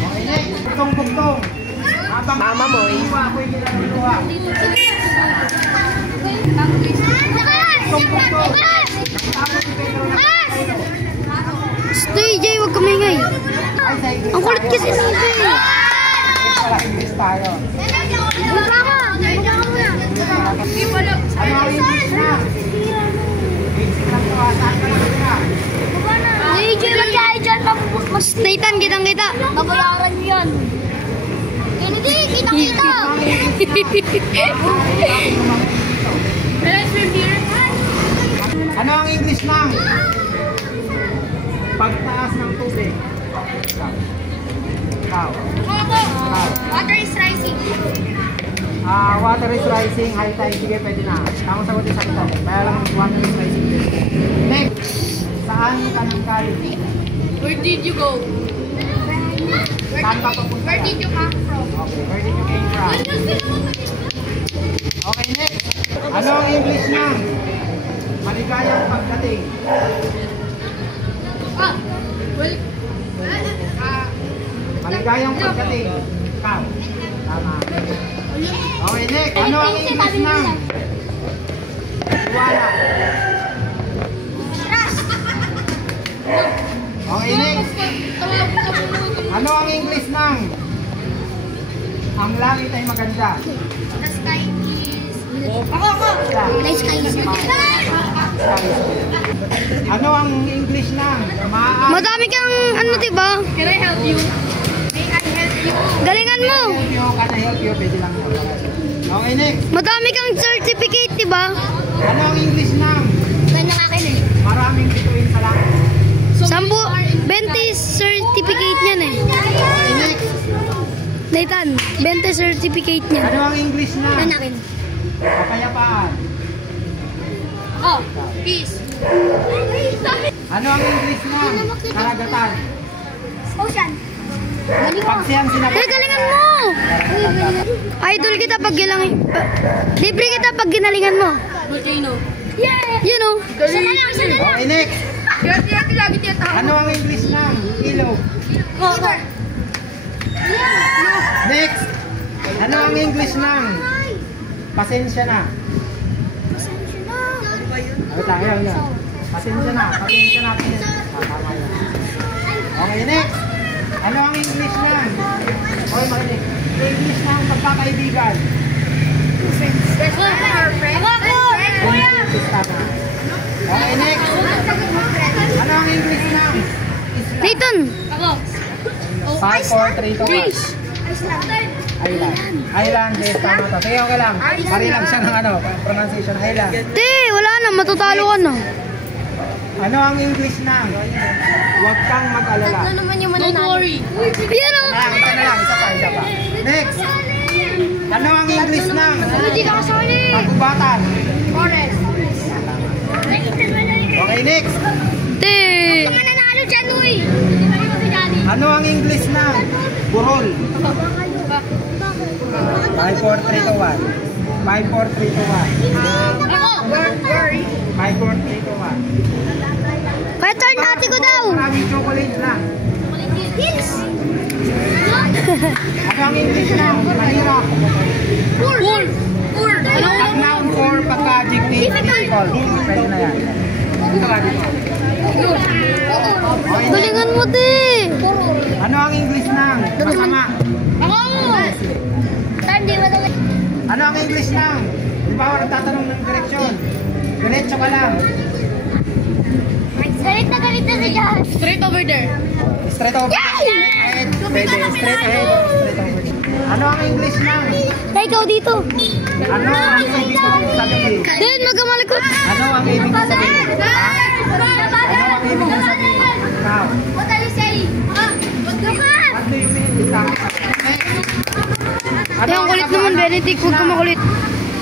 Okay, next. Bugtong-bugtong. Mama mo eh. Ako'y ginagawa. Bugtong-bugtong. Stay, Jay, huwag kamingay. Ang kulit kasi ni Jay. English tayo. Wala ka. Ano ang English na? Basic lang to. Saan ka lang na? Jay, Jay, magkaya dyan. Mas Nathan, kitang-kita. Nabularan yan. Hindi, kitang-kita. Ano ang English ng pagtaas ng tubig? Ikaw. Water is rising. Water is rising, high tide. Sige, pwede na. Tamang sagot yung sakita. Kaya lang water is rising. Next. Saan ka nang galing? Where did you go? Saan ka papunta? Where did you come from? Okay, where did you came from? Okay, next. Ano ang English ng maligayang pagdating? Maligayang pagdating. Ikaw. Tama. Okay, next. Ano ang English ng tiwala? Okay, next. Ano ang English ng ang langit ay maganda? The sky is... The sky is... Ano ang English ng maaari? Madami kang ano, diba? Can I help you? May I help you? Galingan mo! Can I help you? Pwede lang yun. Okay, next. Madami kang certificate, diba? Ano ang English ng Ganyan akin eh. maraming bituin sa langit? 20 certificate niyan eh. Okay, next. Nathan, 20 certificate niya. Ano ang English ng Ganyan akin. kapayapaan? Oh, peace. Ano ang English ng karagatan? Ocean. Pag siyang sinabi. Galingan mo! Idol kita pag ginalingin. Libre kita pag ginalingan mo. Volcano. Yeah! You know. Okay, next. Lagi tiyata. Ano ang English ng ilog? Next. Ano ang English ng pasensya na? Ano tayo yun? Pasensya na. Pasensya na. Tama yun. Okay, next. Ano ang English ng? Okay, makinig. English ng pagkakaibigan. Okay, next. Ano ang English ng isla? Nathan! 5, 4, 3, 2, 1. Island. Island, yes, tama to. Sige, okay lang. Pari lang siya ng ano, pronunciation. Island. Te, wala na. Matutalo ka na. Ano ang English ng huwag kang mag-alala? naman yung Don't worry. Yan o! Ito na lang, isa pa. Next. Ano ang English ng Hindi ka kasali. pagubatan? Forest. Okay, next. Te! Huwag ka nanalo dyan, uy! Ano ang English ng burol? 5, 4, 3, 2, 1. 5, 4, 3, 2, 1. Ako! 5, 4, 3, 2, 1. Kaya turn ate ko daw! Maraming chocolate lang. Yes! Ano ang English ng mahirap? Poor! Poor! Pag noun for pagka-adjective, difficult. Pwede na yan. Galingan mo, te! Ano ang English ng masama? Ako! Hindi mo naman. Ano ang English ng? Di ba ako nagtatanong ng direksyon? Diretso ka lang. Galit na si John. Straight over there. Straight over. Ahead. Pwede. Straight ahead. Straight over. Ano ang English ng? Tay, ikaw dito. Ano ang ibig sabihin? Then, magkamalikot. Ano ang ibig sabihin? Ha? Ano ang ibig sabihin? Ikaw. What are you saying? What do you mean? Next. Tay, ang kulit naman, Benedict. Huwag ka makulit.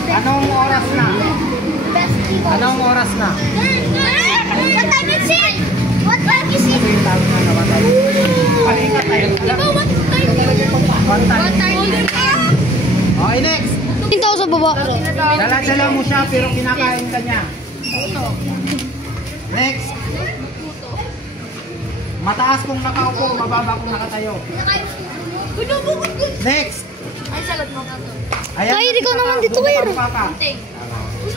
Anong oras na? Anong oras na? What time is it? What time is it? Yung tawag na naman. Palingat tayo. One time. Okay, next. Tingin sa baba. Dala-dala mo siya pero kinakain ka niya. Next. Mataas kung nakaupo, mababa kung nakatayo. Next. Ay, sagot mo. Ayan. Kaya ikaw naman dito, Kuya. Ting.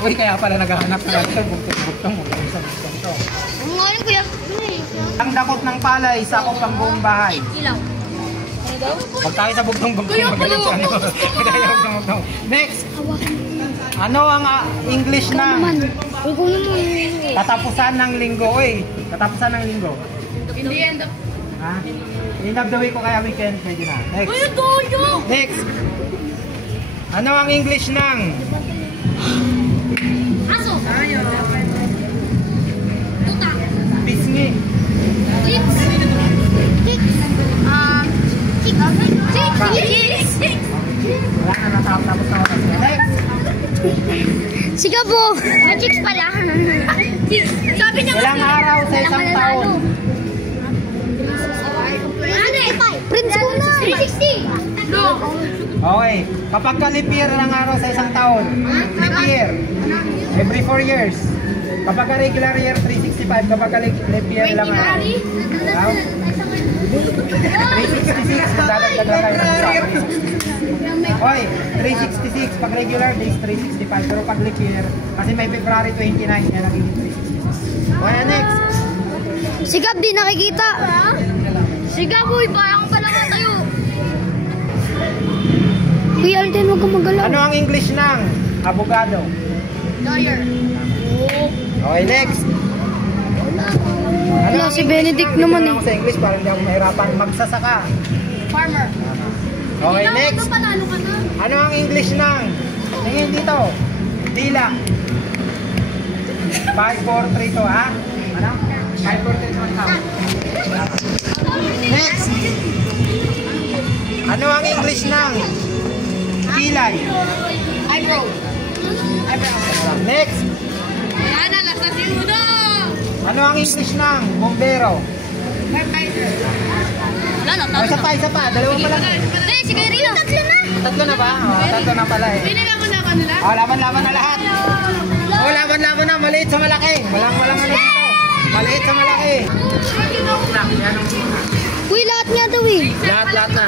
Uy, kaya pala naghahanap ka natin. Bugtong sa bugtong to. Ang nga yun, Kuya. Ang dakot ng palay, sakop ang buong bahay. Ilaw. Huwag tayo sa bugtong-bugtong. Kuya, pala. Next. Ano ang English na Ang kunin mo yun. katapusan ng linggo? Uy, katapusan ng linggo. In the end of... Ha? End of the week o kaya weekend, pwede na. Next. Kuya, Toyo! Next. Ano ang English ng Aso! Tuta! pisngi? Chicks! Chicks! Chicks! Chicks! Wala na, natapos na oras. Next. Sigaw po. May chicks pala. Chicks! Sabi niya Ilang araw sa isang taon? Prince ko na. 360! No! Okay. Kapag ka-leap year ng araw sa isang taon, leap year, every 4 years. Kapag ka-regular year, 365. Kapag ka-leap year lang araw. 366, dadagdag lang tayo ng isa. Oy, 366. Pag regular days, 365. Pero pag leap year, kasi may February 29, kaya nagiging 366. Okay, next. Sigab, di nakikita. Sigab, uy. Parang pala ka tayo. Kuya Alden, huwag kang magalaw. Ano ang English ng abogado? Lawyer! Okay, next. Wala, si Benedict naman eh. Ako sa English para hindi ako mahirapan. Magsasaka. Farmer! Okay, next. Panalo ka na! Ano ang English ng? Tingin dito. Tila. 5, 4, 3 to, ha? Ano? 5, 4, 3 to, ha? Next. Ano ang English ng kilay? Eyebrow! Next. Ayan na, last na si Uno! Ano ang English ng bombero? Firefighter! Wala na, O, isa pa. Dalawa pa lang. Hindi, si Kuya Rino! Tatlo na! Tatlo na ba? O, tatlo na pala eh. Pinilaban na ba nila? O, laban-laban na lahat. O, laban-laban na. Maliit sa malaki. Walang ano dito. Maliit sa malaki. Uy, lahat nga daw eh. Lahat na.